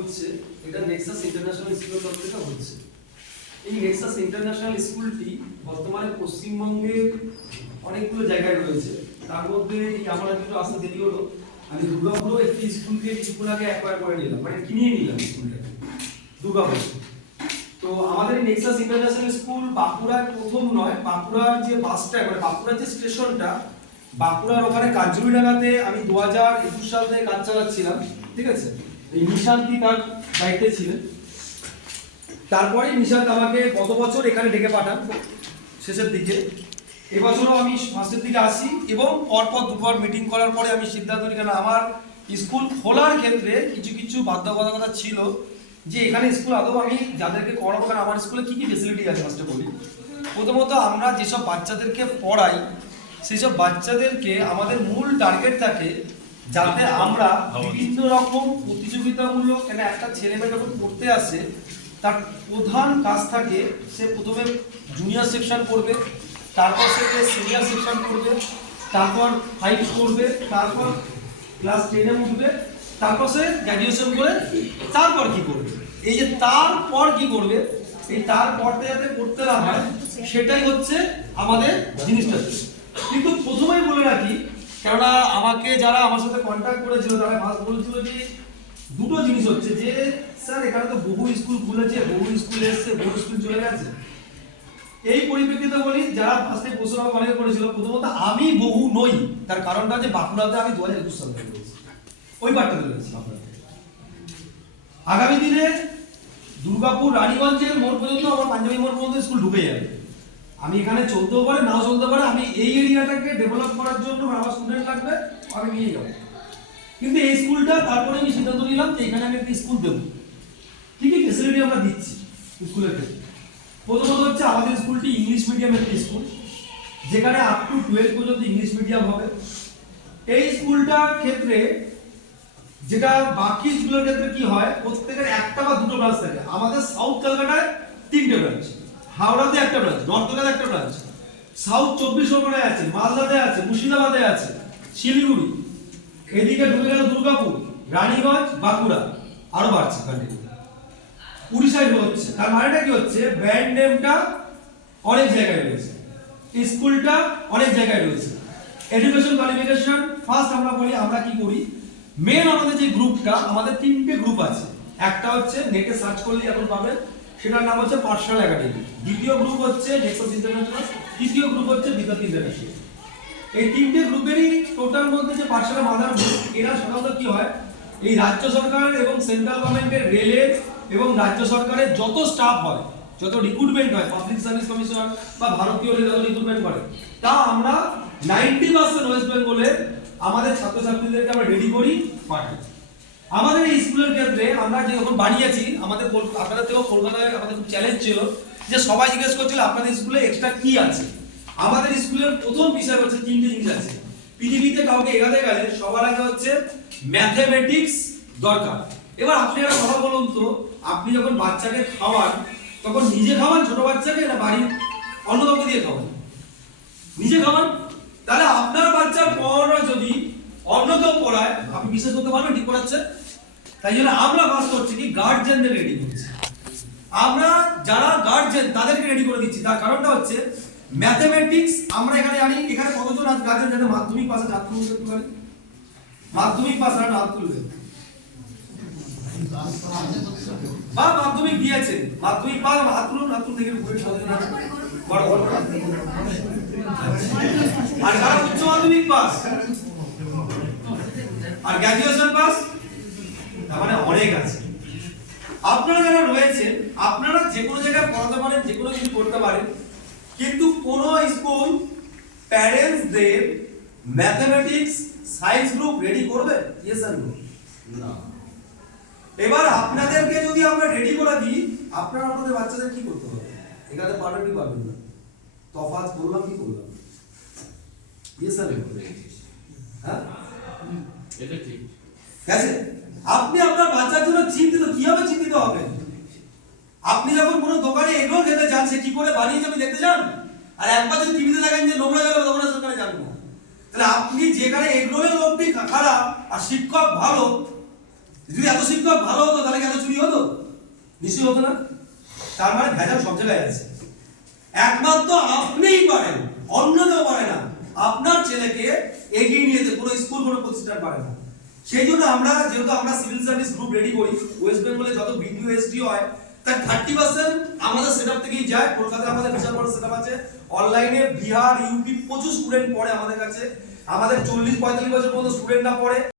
হচ্ছে এটা Nexus international স্কুলের তরফ থেকে হচ্ছে। এই নেক্সাস ইন্টারন্যাশনাল স্কুলটি বর্তমানে পশ্চিমবঙ্গের অনেকগুলো জায়গায় রয়েছে। তার মধ্যে আমার একটু আসতে দেরি হলো, আমি দুর্গাপুরে একটি স্কুলকে কিছুক্ষণ আগে অ্যাকোয়ার করে নিলাম, মানে কিনে নিলাম স্কুলটাকে দুর্গাপুর। তো আমাদের নেক্সাস ইন্টারন্যাশনাল স্কুল বাঁকুড়ার প্রথম নয়, বাঁকুড়ার যে বাসটা মানে বাঁকুড়ার যে স্টেশনটা, বাঁকুড়ার ওখানে কাজুরিডাঙ্গাতে আমি 2021 সাল থেকে কাজ চালাচ্ছিলাম, ঠিক আছে। এই নিশান্তি তার দায়িত্বে ছিলেন। তারপরে নিশান্ত আমাকে গত বছর এখানে ডেকে পাঠান শেষের দিকে। এবছরও আমি ফার্স্টের দিকে আসি এবং পরপর দুবার মিটিং করার পরে আমি সিদ্ধান্ত নিই, কেন আমার স্কুল খোলার ক্ষেত্রে কিছু কিছু বাধ্যবাধকতা ছিল যে এখানে স্কুল আদৌ আমি যাদেরকে করাবো, কারণ আমার স্কুলে কী কী ফেসিলিটি আছে ফার্স্টে বলি। প্রথমত আমরা যেসব বাচ্চাদেরকে পড়াই সেই সব বাচ্চাদেরকে আমাদের মূল টার্গেট থাকে যাতে আমরা বিভিন্ন রকম প্রতিযোগিতামূলক, কেন একটা ছেলেমেয়ে যখন পড়তে আসে তার প্রধান কাজ থাকে সে প্রথমে জুনিয়র সেকশন করবে, তারপর সে সিনিয়র সেকশন করবে, তারপর 5 করবে, তারপর ক্লাস 10-এ উঠবে, তারপর সে গ্র্যাজুয়েশন করে তারপর কি করবে। এই যে তারপর কি করবে, এই তারপরটা যাতে করতে না হয় সেটাই হচ্ছে আমাদের জিনিসটা। কিন্তু প্রথমেই বলে রাখি, কেননা আমাকে যারা আমার সাথে কন্ট্যাক্ট করেছিল তারা ফার্স্ট বলেছিল যে দুটো জিনিস হচ্ছে যে স্যার এখানে তো বহু স্কুল খুলেছে, বহু স্কুল এসছে, বহু স্কুল চলে গেছে। এই পরিপ্রেক্ষিতে বলি, যারা ফার্স্টে প্রশ্ন আমাকে করেছিল, প্রথমত আমি বহু নই, তার কারণটা যে বাঁকুড়াতে আমি 2021 সাল থেকে রয়েছি, ওই বার্তাতে রয়েছি বাঁকুড়াতে। আগামী দিনে দুর্গাপুর রানীগঞ্জের মোড় পর্যন্ত আমার পাঞ্জাবি মোড় পর্যন্ত স্কুল ঢুকে যাবে। আমি এখানে চলতেও পারে নাও চলতে পারে, আমি এই এরিয়াটাকে ডেভেলপ করার জন্য আমার স্টুডেন্ট লাগবে, আমি নিয়ে যাবো। কিন্তু এই স্কুলটা তারপরে আমি সিদ্ধান্ত নিলাম যে এখানে আমি একটা স্কুল দেবো। কি কি ফেসিলিটি আমরা দিচ্ছি স্কুলের ক্ষেত্রে? প্রথমত হচ্ছে আমাদের স্কুলটি ইংলিশ মিডিয়ামের একটি স্কুল, যেখানে আপ টু 12 পর্যন্ত ইংলিশ মিডিয়াম হবে। এই স্কুলটার ক্ষেত্রে যেটা বাকি স্কুলের ক্ষেত্রে কি হয়, প্রত্যেকের একটা বা দুটো ব্রাঞ্চ থাকে। আমাদের সাউথ কলকাতায় 3টে ব্রাঞ্চ, হাওড়াতে একটা ব্রাঞ্চ, নর্থ কলকাতায় একটা ব্রাঞ্চ, সাউথ 24 পরগনায় আছে, মালদাতে আছে, মুর্শিদাবাদে আছে, শিলিগুড়ি, এদিকে ঢুকে গেল দুর্গাপুর, রানীগঞ্জ, বাঁকুড়া, আরো বাড়ছে কন্টিনিউ, উড়িষ্যায় হচ্ছে। তার মানেটা কি হচ্ছে, ব্র্যান্ড নেমটা অনেক জায়গায় রয়েছে, স্কুলটা অনেক জায়গায় রয়েছে। এডুকেশন কোয়ালিফিকেশন ফার্স্ট আমরা বলি, আমরা কি করি, মেন আমাদের যে গ্রুপটা, আমাদের 3টে গ্রুপ আছে। একটা হচ্ছে নেটে সার্চ করলে এখন পাবেন, সেটার নাম হচ্ছে পাঠশালা একাডেমি। দ্বিতীয় গ্রুপ হচ্ছে নেক্সাস ইন্টারন্যাশনাল, তৃতীয় গ্রুপ হচ্ছে বিদ্যার্থী ইন্টারন্যাশনাল। এই 3টে গ্রুপেরই টোটাল মধ্যে যে পাঠশালা মাদার গ্রুপ, এরা সাধারণত কি হয়, এই রাজ্য সরকার এবং সেন্ট্রাল গভর্নমেন্টের রেলের এবং রাজ্য সরকারের যত স্টাফ হয়, যত রিক্রুটমেন্ট হয়, পাবলিক সার্ভিস কমিশন বা ভারতীয় রেল রিক্রুটমেন্ট করে, তা আমরা 90% ওয়েস্ট বেঙ্গলে আমাদের ছাত্রছাত্রীদেরকে আমরা রেডি করি, পাঠাই। আমাদের এই স্কুলের ক্ষেত্রে আমরা যখন বানিয়েছি, আমাদের আপনাদের থেকেও কলকাতায় আমাদের চ্যালেঞ্জ ছিল যে সবাই জিজ্ঞেস করছিল আপনাদের স্কুলে এক্সট্রা কি আছে। আমাদের স্কুলের প্রথম বিষয় হচ্ছে 3টে জিনিস আছে। পৃথিবীতে কাউকে এগাতে গেলে সবার আগে হচ্ছে ম্যাথমেটিক্স দরকার। এবার আপনি একটা কথা বলুন তো, আপনি যখন বাচ্চাকে খাওয়ান তখন নিজে খাওয়ান ছোট বাচ্চাকে, না বাড়ির অন্য কাউকে দিয়ে খাওয়ান? নিজে খাওয়ান। তাহলে আপনার বাচ্চার পড়ানো যদি অন্য কেউ পড়ায়, আপনি বিশ্বাস করতে পারবেন ঠিক পড়াচ্ছে? তাই জন্য আমরা ফার্স্ট করছি কি, গার্জেনদের রেডি করছি। আমরা যারা গার্জেন তাদেরকে রেডি করে দিচ্ছি। তার কারণটা হচ্ছে ম্যাথমেটিক্স আমরা এখানে জানি, এখানে কতজন গার্জেন জানে মাধ্যমিক পাশে হাত তুলতে পারে? মাধ্যমিক পাস আর হাত তুলবে, বা মাধ্যমিক দিয়েছে, মাধ্যমিক পাস হাত তুলুন, হাত তুলতে গেলে ঘুরে সাজানো আছে বড় বড়। আর যারা উচ্চ মাধ্যমিক পাস আর গ্র্যাজুয়েশন পাস, তার মানে অনেক আছে। আপনারা যারা রয়েছে, আপনারা যে কোনো জায়গায় পড়াতে পারেন, যে কোনো কিছু করতে পারেন, কিন্তু কোন স্কুল প্যারেন্টসদের ম্যাথমেটিক্স সায়েন্স গ্রুপ রেডি করবে? ইয়েস আর নো? না। এবার আপনাদেরকে যদি আমরা রেডি করে দিই, আপনারা আপনাদের বাচ্চাদের কি করতে হবে? এখানে পারবেন কি পারবেন না? তফাৎ করলাম কি করলাম? ইয়েস আর নো? হ্যাঁ, এটা ঠিক আছে। আপনি আপনার বাচ্চার জন্য চিন্তিত, কিভাবে চিন্তিত হবেন? আপনি যখন কোনো দোকানে এগরোল খেতে যান, সে কি করে বানিয়েছে আপনি দেখতে যান? আর একবার যদি টিভিতে দেখেন যে নোংরা গেলে তখন সেখানে যাবেন না। তাহলে আপনি যেখানে এগরোলের লোকটি খারাপ আর শিক্ষক ভালো, যদি এত শিক্ষক ভালো হতো তাহলে কি এত চুরি হতো? নিশ্চয়ই হতো না। তার মানে ভেজাল সব জায়গায় আছে। একমাত্র আপনিই পারেন, অন্য কেউ পারে না আপনার ছেলেকে এগিয়ে নিয়ে যেতে। কোনো স্কুল কোনো প্রতিষ্ঠান পারে না। সেই জন্য আমরা, যেহেতু আমরা সিভিল সার্ভিস গ্রুপ রেডি করি, ওয়েস্ট বেঙ্গলে যত বিডিও এসডি হয় তার 30% আমাদের সেটআপ থেকেই যায়। কলকাতায় আমাদের বিশাল বড় সেটআপ আছে। অনলাইনে বিহার, ইউপি প্রচুর স্টুডেন্ট পড়ে আমাদের কাছে। আমাদের 40-45 বছর পর্যন্ত স্টুডেন্টরা পড়ে।